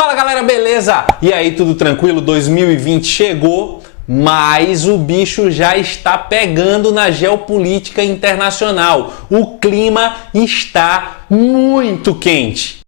Fala galera, beleza? E aí, tudo tranquilo? 2020 chegou, mas o bicho já está pegando na geopolítica internacional. O clima está muito quente.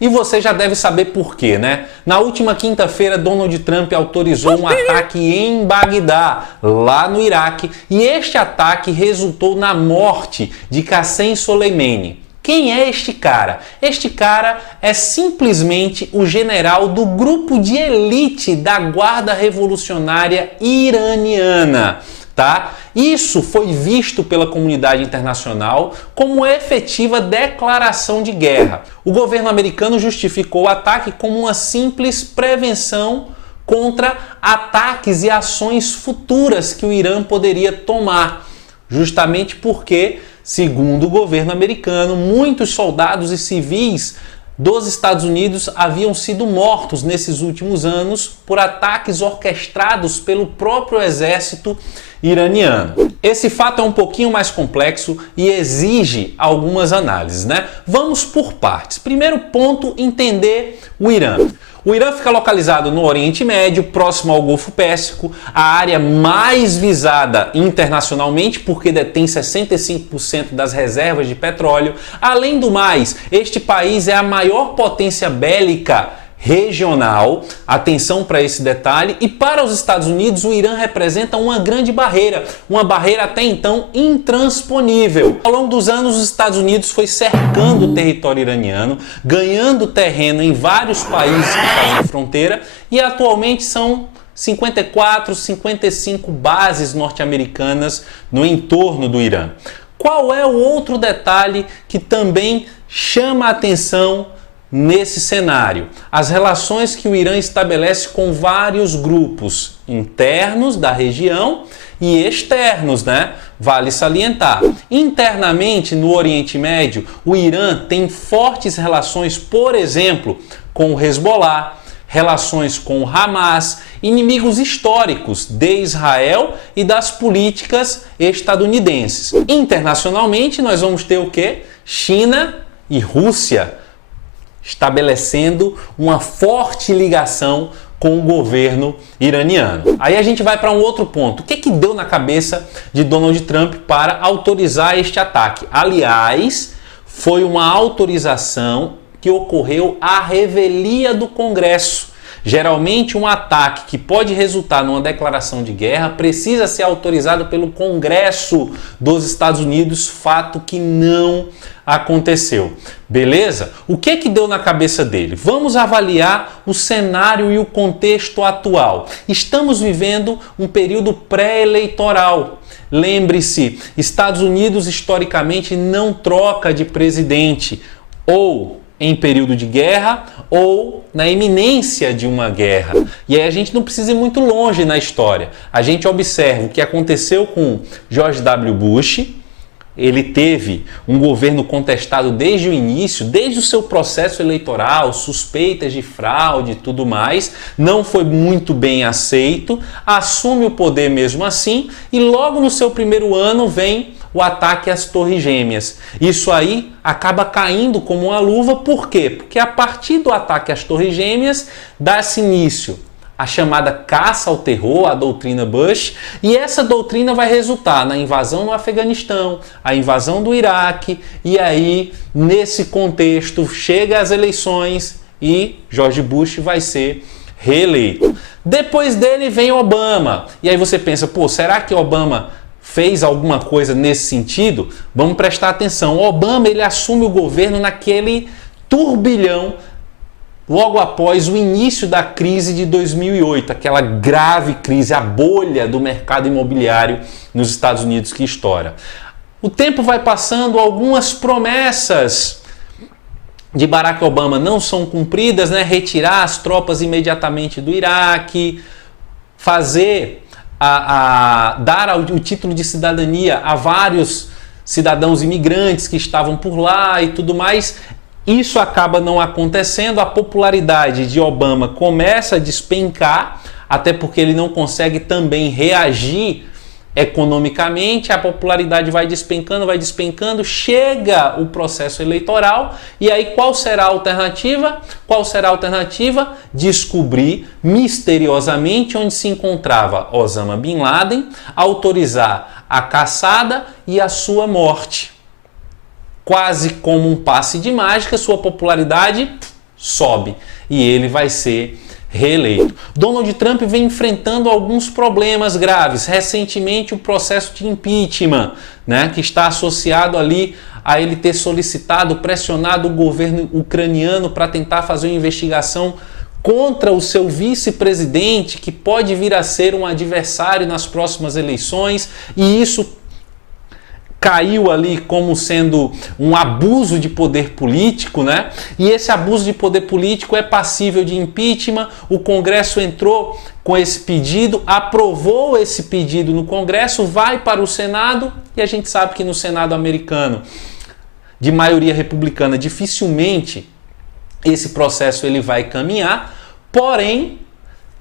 E você já deve saber por quê, né? Na última quinta-feira, Donald Trump autorizou um ataque em Bagdá, lá no Iraque, e este ataque resultou na morte de Qassem Soleimani. Quem é este cara? Este cara é simplesmente o general do grupo de elite da Guarda Revolucionária Iraniana. Tá? Isso foi visto pela comunidade internacional como efetiva declaração de guerra. O governo americano justificou o ataque como uma simples prevenção contra ataques e ações futuras que o Irã poderia tomar, justamente porque, segundo o governo americano, muitos soldados e civis dos Estados Unidos haviam sido mortos nesses últimos anos por ataques orquestrados pelo próprio exército iraniano. Esse fato é um pouquinho mais complexo e exige algumas análises, né? Vamos por partes. Primeiro ponto, entender o Irã. O Irã fica localizado no Oriente Médio, próximo ao Golfo Pérsico, a área mais visada internacionalmente porque detém 65% das reservas de petróleo. Além do mais, este país é a maior potência bélica regional, atenção para esse detalhe, e para os Estados Unidos o Irã representa uma grande barreira, uma barreira até então intransponível. Ao longo dos anos os Estados Unidos foi cercando o território iraniano, ganhando terreno em vários países que fazem fronteira, e atualmente são 54, 55 bases norte-americanas no entorno do Irã. Qual é o outro detalhe que também chama a atenção nesse cenário? As relações que o Irã estabelece com vários grupos internos da região e externos, né? Vale salientar. Internamente, no Oriente Médio, o Irã tem fortes relações, por exemplo, com o Hezbollah, relações com o Hamas, inimigos históricos de Israel e das políticas estadunidenses. Internacionalmente, nós vamos ter o quê? China e Rússia, estabelecendo uma forte ligação com o governo iraniano. Aí a gente vai para um outro ponto. O que deu na cabeça de Donald Trump para autorizar este ataque? Aliás, foi uma autorização que ocorreu à revelia do Congresso. Geralmente, um ataque que pode resultar numa declaração de guerra precisa ser autorizado pelo Congresso dos Estados Unidos, fato que não aconteceu. Beleza? O que deu na cabeça dele? Vamos avaliar o cenário e o contexto atual. Estamos vivendo um período pré-eleitoral. Lembre-se, Estados Unidos historicamente não troca de presidente, ou em período de guerra ou na iminência de uma guerra. E aí a gente não precisa ir muito longe na história. A gente observa o que aconteceu com George W. Bush. Ele teve um governo contestado desde o início, desde o seu processo eleitoral, suspeitas de fraude e tudo mais, não foi muito bem aceito, assume o poder mesmo assim e logo no seu primeiro ano vem o ataque às Torres Gêmeas. Isso aí acaba caindo como uma luva, por quê? Porque a partir do ataque às Torres Gêmeas dá-se início a chamada caça ao terror, a doutrina Bush, e essa doutrina vai resultar na invasão no Afeganistão, a invasão do Iraque, e aí, nesse contexto, chega as eleições e George Bush vai ser reeleito. Depois dele vem Obama, e aí você pensa, pô, será que Obama fez alguma coisa nesse sentido? Vamos prestar atenção. Obama, ele assume o governo naquele turbilhão logo após o início da crise de 2008, aquela grave crise, a bolha do mercado imobiliário nos Estados Unidos que estoura. O tempo vai passando, algumas promessas de Barack Obama não são cumpridas, né? Retirar as tropas imediatamente do Iraque, dar o título de cidadania a vários cidadãos imigrantes que estavam por lá e tudo mais. Isso acaba não acontecendo, a popularidade de Obama começa a despencar, até porque ele não consegue também reagir economicamente, a popularidade vai despencando, chega o processo eleitoral e aí qual será a alternativa? Qual será a alternativa? Descobrir misteriosamente onde se encontrava Osama Bin Laden, autorizar a caçada e a sua morte. Quase como um passe de mágica, sua popularidade sobe e ele vai ser reeleito. Donald Trump vem enfrentando alguns problemas graves. Recentemente, o processo de impeachment, né, que está associado ali a ele ter solicitado, pressionado o governo ucraniano para tentar fazer uma investigação contra o seu vice-presidente, que pode vir a ser um adversário nas próximas eleições, e isso caiu ali como sendo um abuso de poder político, né? E esse abuso de poder político é passível de impeachment. O Congresso entrou com esse pedido, aprovou esse pedido no Congresso, vai para o Senado e a gente sabe que no Senado americano, de maioria republicana, dificilmente esse processo ele vai caminhar. Porém,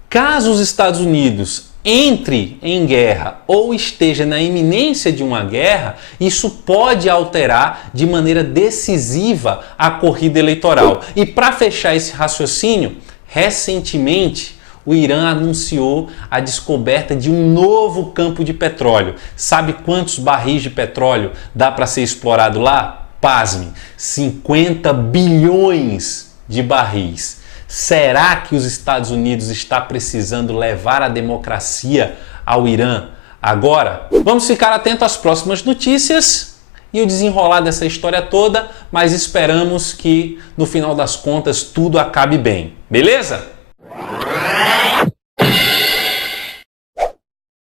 caso os Estados Unidos entre em guerra ou esteja na iminência de uma guerra, isso pode alterar de maneira decisiva a corrida eleitoral. E para fechar esse raciocínio, recentemente o Irã anunciou a descoberta de um novo campo de petróleo. Sabe quantos barris de petróleo dá para ser explorado lá? Pasme, 50 bilhões de barris. Será que os Estados Unidos está precisando levar a democracia ao Irã agora? Vamos ficar atentos às próximas notícias e o desenrolar dessa história toda, mas esperamos que no final das contas tudo acabe bem, beleza?